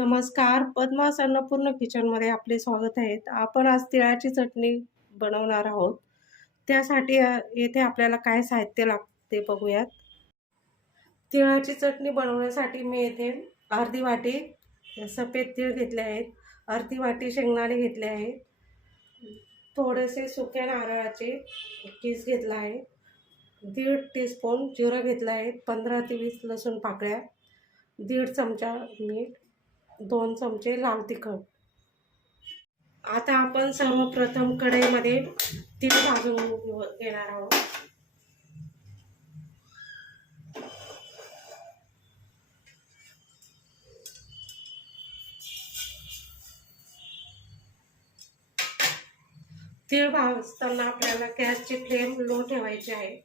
नमस्कार, पद्मास अन्नपूर्ण किचनमध्ये आपले स्वागत आहे. आपण आज तिळाची चटणी बनवणार आहोत. त्यासाठी येथे आपल्याला काय साहित्य लागते बघूयात. तिळाची चटणी बनवण्यासाठी मी येथे अर्धी वाटी सफेद तीळ घेतले आहेत, अर्धी वाटी शेंगदाणे घेतले आहेत, थोडेसे सुक्या नारळाचे किस घेतला आहे, 1.5 टीस्पून जिरं घेतलं आहे, 15 ते 20 लसूण पाकळ्या, 1.5 चमचा मीठ, 2 चमचे लाल तिखट. आता आपण सर्वप्रथम कढईमध्ये तीळ भाजून घेणार आहोत. तीळ भाजताना आपल्याला गॅसची फ्लेम लो ठेवायची आहे.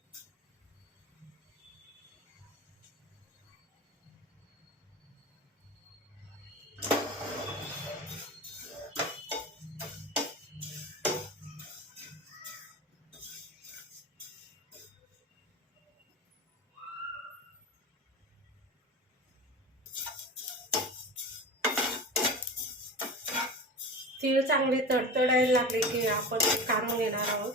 तीळ चांगले तडतडायला लागले की आपण काढून घेणार आहोत.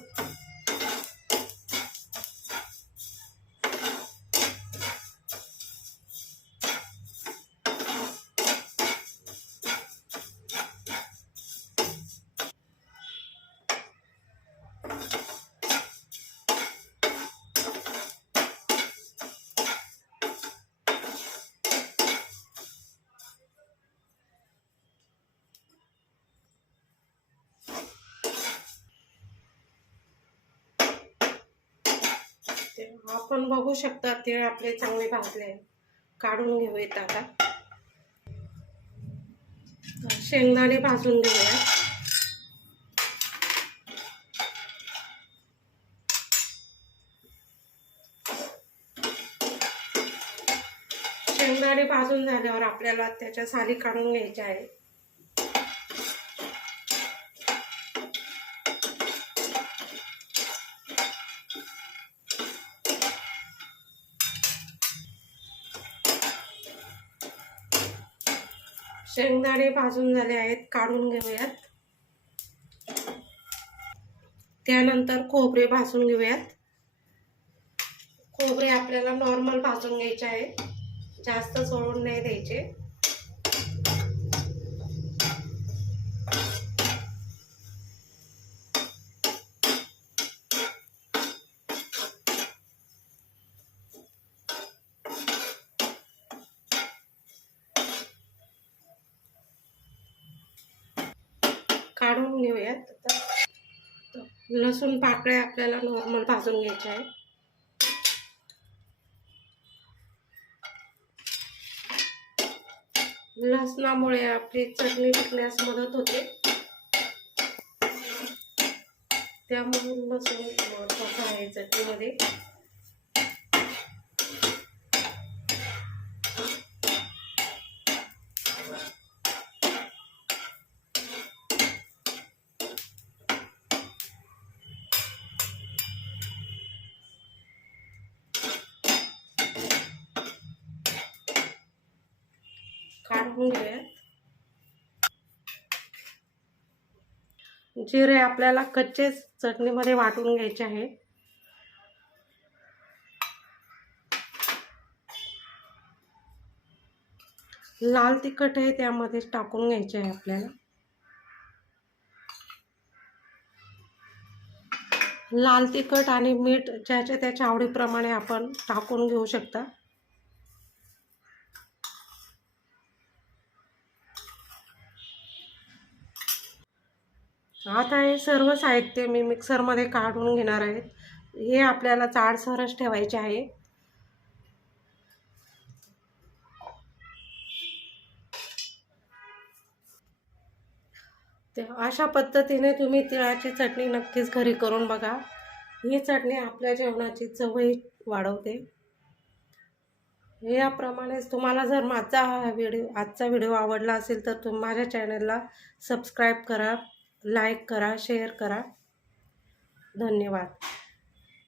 आपण बघू शकता तीळ आपले चांगले भाजले, काढून घेऊयात. आता शेंगदाणे भाजून घेऊया. शेंगदाणे भाजून झाल्यावर आपल्याला त्याच्या साली काढून घ्यायच्या आहे. शेंगदाणे भाजून झाले आहेत, काढून घेऊयात. त्यानंतर खोबरे भाजून घेऊयात. खोबरे आपल्याला नॉर्मल भाजून घ्यायचे आहे, जास्त सोडून नाही द्यायचे. काढून घेऊयात. लसूण पाकळ्या आपल्याला नॉर्मल भाजून घ्यायच्या आहे. लसणामुळे आपली चटणी टिकण्यास मदत होते, त्यामुळे लसूण महत्त्वाचा आहे चटणीमध्ये. काढून घेऊयात. जिरे आपल्याला कच्चेच चटणीमध्ये वाटून घ्यायचे आहे. लाल तिखट आहे त्यामध्ये टाकून घ्यायचे आहे आपल्याला. लाल तिखट आणि मीठ ज्याच्या त्याच्या आवडीप्रमाणे आपण टाकून घेऊ शकता. आता हे सर्व साहित्य मी मिक्सरमध्ये काढून घेणार आहे. हे आपल्याला जाडसरच ठेवायचे आहे. अशा पद्धतीने तुम्ही तिळाची चटणी नक्कीच घरी करून बघा. ही चटणी आपल्या जेवणाची चवही वाढवते. याप्रमाणेच तुम्हाला जर माझा आजचा व्हिडिओ आवडला असेल तर तुम्ही माझ्या चॅनलला सबस्क्राईब करा, लाईक करा, शेअर करा. धन्यवाद.